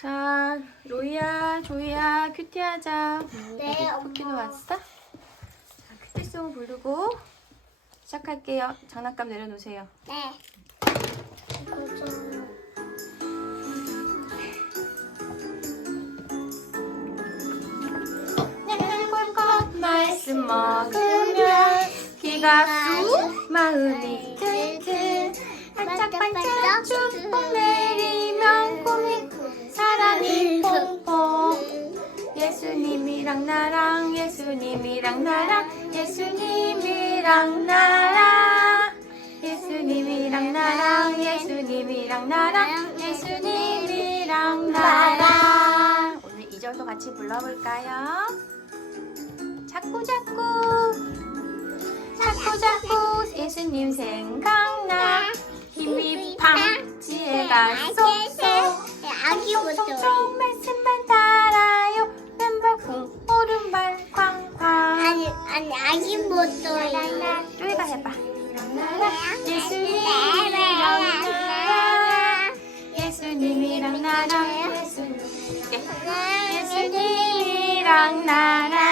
자, 로이야, 조이야, 큐티하자. 네, 엄마. 왔어? 자, 큐티송 부르고 시작할게요. 장난감 내려놓으세요. 네. 좀. 꿀꺽 말씀 먹으면 귀가 쑥 마음이 튼튼 반짝반짝 축복 내리면 사랑이 예수님이랑 나랑 예수님이랑 나랑 예수님이랑 나랑. 예수님이랑 나랑 예수님이랑 나랑 예수님이랑 나랑. 오늘 이 절도 같이 불러볼까요? 자꾸 자꾸. 자꾸 자꾸. 예수님 생각나 힘이 팡 지혜가 쏙쏙 아기부터. 총총 말씀만 따라요 왼발 쿵 오른발 쾅쾅. 아니, 아니, 아기부터. 쪼이가 해봐. 예수님이랑 나랑 예수님이랑 나랑 예수님. 예수님이랑 나랑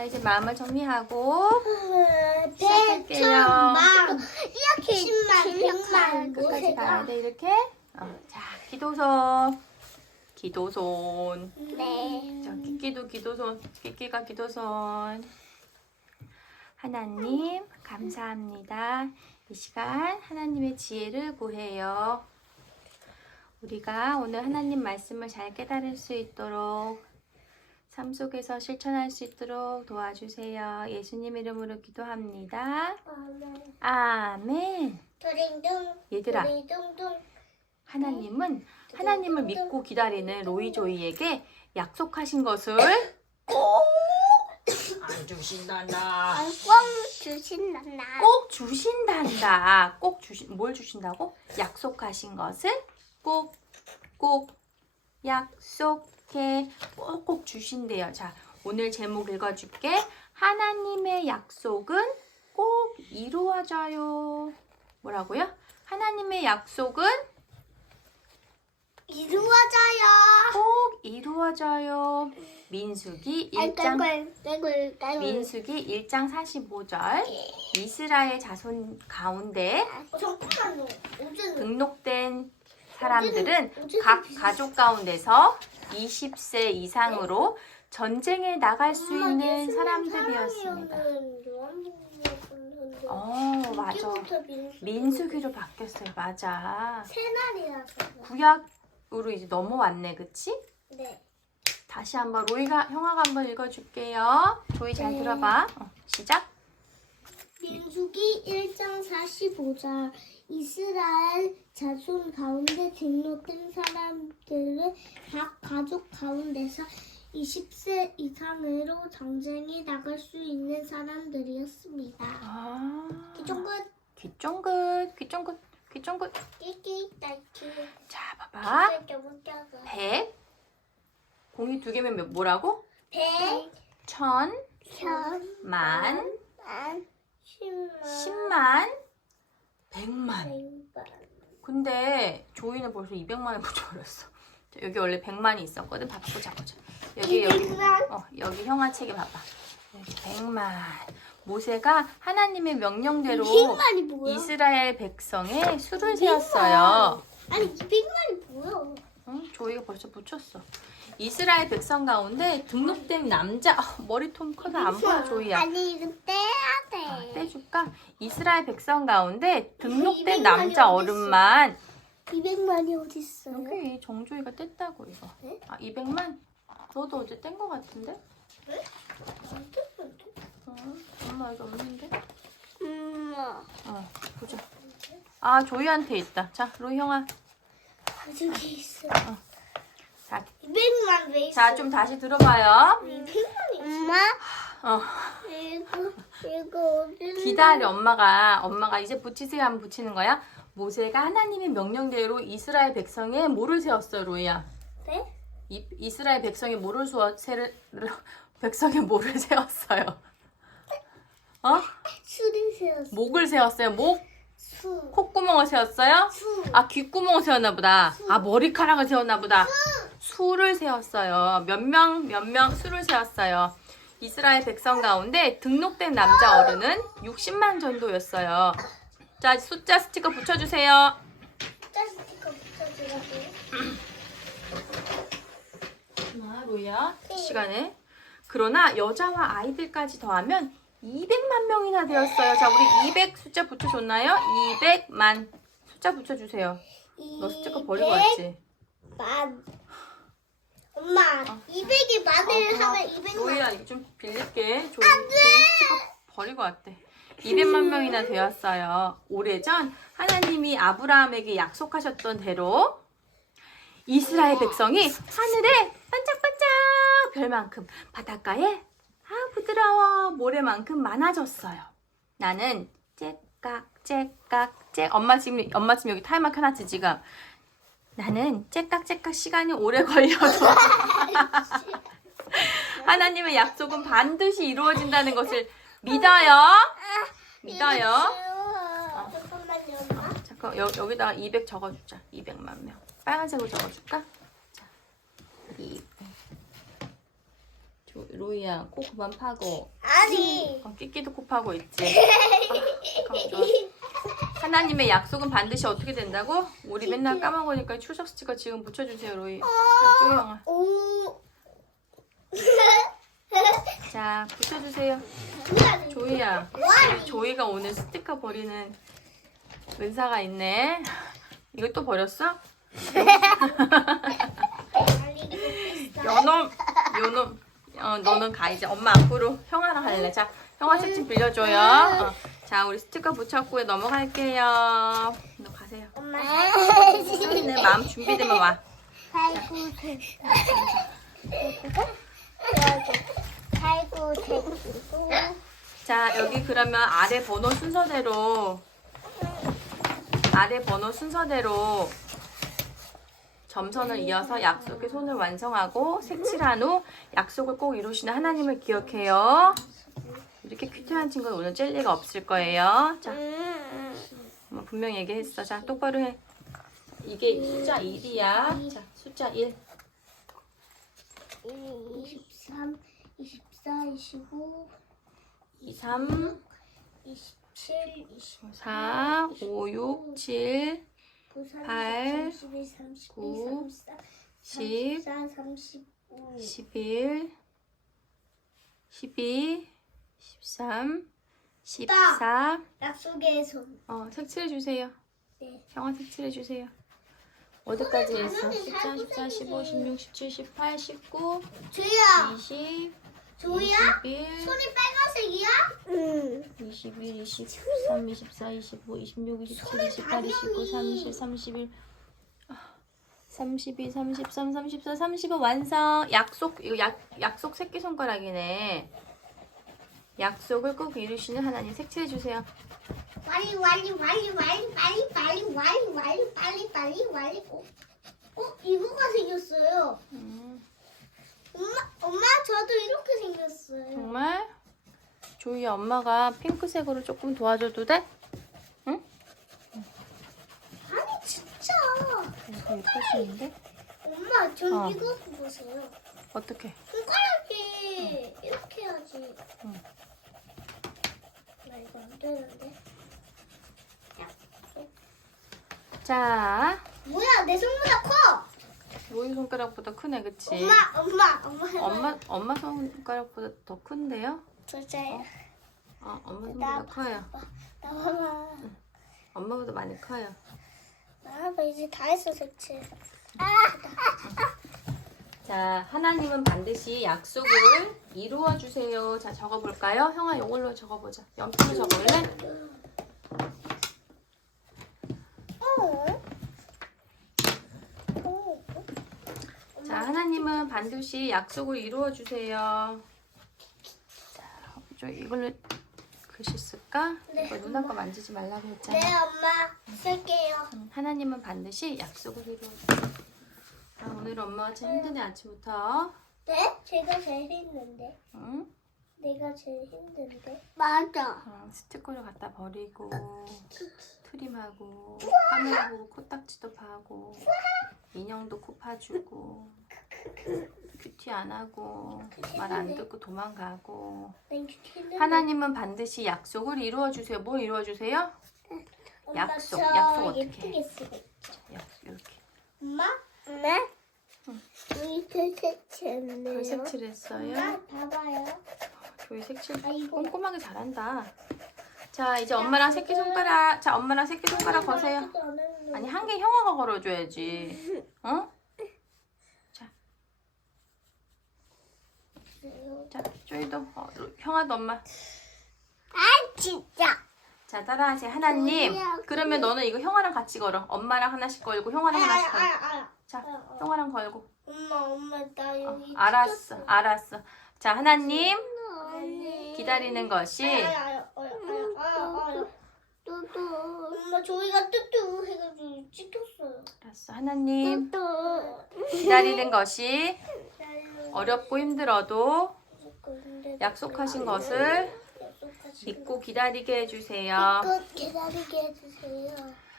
자 이제 마음을 정리하고 시작할게요. 대천만 이렇게 10만, 100만, 끝까지 가야 돼 이렇게? 어, 자 기도손 기도손. 네. 자 끼끼도 기도손. 끼끼가 기도손. 하나님 감사합니다. 이 시간 하나님의 지혜를 구해요. 우리가 오늘 하나님 말씀을 잘 깨달을 수 있도록 삶 속에서 실천할 수 있도록 도와주세요 예수님 이름으로 기도합니다 아멘 도링동. 얘들아 도링동동. 하나님은 하나님을 믿고 기다리는 로이조이에게 약속하신 것을 안 주신단다. 아, 꽝 주신다. 꼭 주신단다. 꼭 주신 뭘 주신다고? 약속하신 것을 꼭 꼭 약속 해 꼭꼭 주신대요. 자, 오늘 제목 읽어줄게. 하나님의 약속은 꼭 이루어져요. 뭐라고요? 하나님의 약속은 이루어져요. 꼭 이루어져요. 민수기 1장 깔깔 깔깔 민수기 1장 45절 이스라엘 자손 가운데. 어제는 등록된 사람들은 각 가족 가운데서 20세 이상으로 전쟁에 나갈 수 있는 사람들이었습니다. 어, 맞아. 민수기로 바뀌었어요. 맞아. 새날이라서. 구약으로 이제 넘어왔네, 그치? 네. 다시 한번 로이가 형아가 한번 읽어줄게요. 조이 잘 네. 들어봐. 어, 시작. 민수기 1장 45절 이스라엘 자손 가운데 등록된 사람들은 각 가족 가운데서 20세 이상으로 전쟁에 나갈 수 있는 사람들이었습니다. 아, 기종끝 귀쫑긋, 귀쫑긋, 귀쫑긋. 끼끼 딸기 자, 봐봐. 껴껴껴 100. 공이 두 개면 몇, 뭐라고? 백 천, 천 만, 만 십만 십만, 백만. 백만 근데 조이는 벌써 200만을 붙여버렸어. 자, 여기 원래 100만이 있었거든. 봐봐, 보자, 보자. 여기, 여기. 어, 여기 형아 책에 봐봐. 여기 100만. 모세가 하나님의 명령대로 이백만이 뭐야? 이스라엘 백성에 수를 세웠어요. 아니 이백만이 뭐야? 응? 조이가 벌써 붙였어. 이스라엘 백성 가운데 등록된 남자 아, 머리통 커서 안 보여 조이야. 아니 이거 떼야 돼. 아, 떼줄까? 이스라엘 백성 가운데 등록된 200만이 남자 어딨어? 어른만 200만이 어딨어? 여기 정조이가 뗐다고 이거. 네? 아 200만? 너도 어제 뗀 거 같은데? 어, 엄마 여기 없는데? 음, 어 보자. 아 조이한테 있다. 자 로이 형아. 가족이 있어. 자, 200만 왜 있어? 자 좀 다시 들어봐요. 200만이 엄마? 어. 이거 이거 어디? 기다려 엄마가 엄마가 이제 붙이세요 하면 붙이는 거야. 모세가 하나님의 명령대로 이스라엘 백성에 뭐를 세웠어 로이야? 네? 이, 이스라엘 백성에 뭐를 수어 세를 백성에 뭐를 세웠어요? 어? 수리 세웠어. 목을 세웠어요. 목 수. 콧구멍을 세웠어요? 수. 아, 귓구멍을 세웠나 보다. 아, 머리카락을 세웠나 보다. 수를 세웠어요. 몇 명, 몇 명 수를 세웠어요. 이스라엘 백성 가운데 등록된 남자 어른은 60만 정도였어요. 자, 숫자 스티커 붙여주세요. 숫자 스티커 붙여주라고요. 아, 로이야. 시간에. 그러나 여자와 아이들까지 더하면 200만 명이나 되었어요. 자, 우리 200 숫자 붙여줬나요? 200만 숫자 붙여주세요. 너 스티커 버리고 왔지? 만. 엄마, 200이 만을 하면 200만. 로이야, 이거 좀 빌릴게. 조이, 조이 스티커 버리고 왔대. 200만 명이나 되었어요. 오래전 하나님이 아브라함에게 약속하셨던 대로 이스라엘 백성이 하늘에 반짝반짝 별만큼 바닷가에 아 부드러워 모래만큼 많아졌어요. 나는 째깍 째깍 째 엄마 지금 엄마 지금 여기 타이머 켜놨지 지금. 나는 째깍째깍 시간이 오래 걸려도 하나님의 약속은 반드시 이루어진다는 것을 믿어요. 믿어요. 아, 잠깐만요, 엄마. 잠깐 여, 여기다가 200 적어주자. 200만 명. 빨간색으로 적어줄까? 자, 200. 조, 로이야 코 그만 파고. 아니. 어, 끼끼도 코 파고 있지. 좋아. 하나님의 약속은 반드시 어떻게 된다고? 우리 맨날 까먹으니까 추석 스티커 지금 붙여주세요, 로이. 아, 조영아. 오. 자, 붙여주세요. 조이야. 조이가 오늘 스티커 버리는 은사가 있네. 이거 또 버렸어? 요놈, 요놈. 어, 너는 가 이제 엄마 앞으로 형아랑 할래. 자, 형아 책 좀 빌려줘요. 어. 자, 우리 스티커 붙였고 넘어갈게요. 너 가세요. 엄마. 형이는 마음 준비되면 와. 팔구 색. 팔구 색. 자, 여기 그러면 아래 번호 순서대로 아래 번호 순서대로 점선을 이어서 약속의 손을 완성하고 색칠한 후 약속을 꼭 이루시는 하나님을 기억해요. 이렇게 퀴트한 친구는 오늘 찔 리가 없을 거예요. 자, 엄마 분명히 얘기했어. 자, 똑바로 해. 이게 숫자 1이야. 자, 숫자 1. 23, 24, 25, 2, 3, 27, 29, 4, 5, 6, 7, 8, 32, 32, 9, 33, 10, 34, 35. 11, 12, 13, 14. 약속의 손. 어, 색칠해 주세요. 네. 형아 색칠해 주세요. 어디까지 했어? 14, 14, 15, 16, 17, 18, 19, 조이야. 20, 조이야? 21, 손이 빨간색이야? 응. 21, 23, 24, 25, 26, 27, 28, 29, 30, 31, 아, 32, 33, 34, 35 완성. 약속 이거 약 약속 새끼 손가락이네. 약속을 꼭 이루시는 하나님 색칠해 주세요. 빨리 빨리 빨리 빨리 빨리 빨리 빨리 빨리 빨리 빨리 빨리 어, 어 이거가 생겼어요. 음, 엄마 엄마 저도 이렇게 생겼어요. 정말 조이야 엄마가 핑크색으로 조금 도와줘도 돼? 응? 아니 진짜. 예뻐지는데? 엄마 전 어. 이거 보세요. 어떻게? 손가락이 이렇게 해야지. 응. 나 이거 안 되는데. 자, 뭐야 내 손보다 커. 로이 손가락보다 크네, 그치? 엄마 엄마 엄마. 엄마 엄마 손가락보다 더 큰데요? 진짜요. 어, 엄마 손보다 커요. 나와봐. 엄마보다 많이 커요. 나와봐 이제 다 했어 색칠. 자, 하나님은 반드시 약속을 이루어 주세요. 자, 적어 볼까요? 형아, 이걸로 적어 보자. 연필로 적을래? 어? 어? 자, 하나님은 반드시 약속을 이루어 주세요. 자, 저 이걸로 글씨 쓸까? 네, 이거 누나 거 만지지 말라고 했잖아. 네 엄마 쓸게요. 응, 하나님은 반드시 약속을 이루어 주세요. 아, 오늘 엄마가 참 힘드네 아침부터. 네? 제가 제일 힘든데. 응? 내가 제일 힘든데. 맞아. 어, 스티커를 갖다 버리고 트림하고 카메라 보고 코딱지도 파고 인형도 코 파주고 큐티 안 하고 말 안 듣고 도망가고 하나님은 반드시 약속을 이루어 주세요. 뭐 이루어 주세요? 약속, 약속 어떻게 해? 예쁘게 쓰고. 네? 우리 대체체네요. 색칠 했어요. 엄마 봐봐요. 조이 색칠 아. 꼼꼼하게 잘한다. 자 이제 엄마랑 새끼 손가락 자 엄마랑 새끼 손가락 거세요. 아니 한 개 형아가 걸어줘야지. 어? 자, 자 조이도 어, 형아도 엄마. 아 진짜. 자 따라하세요 하나님. 그러면 너는 이거 형아랑 같이 걸어. 엄마랑 하나씩 걸고 형아랑 하나씩 걸고. 알아. 자 걸고. 엄마 엄마 나 어, 여기 알았어. 알았어. 자 하나님. 기다리는 것이 알아 알아. 또또 엄마 저희가 뚜뚜 해가지고 찍혔어요. 알았어 하나님 또 기다리는 것이 어렵고 힘들어도 약속하신 것을 믿고 기다리게 해주세요. 끝 기다리게 해주세요.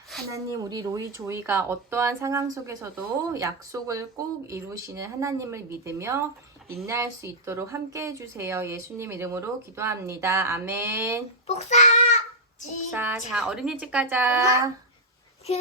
하나님, 우리 로이 조이가 어떠한 상황 속에서도 약속을 꼭 이루시는 하나님을 믿으며 인내할 수 있도록 함께 해주세요. 예수님 이름으로 기도합니다. 아멘. 복사. 자, 자 어린이집 가자. 그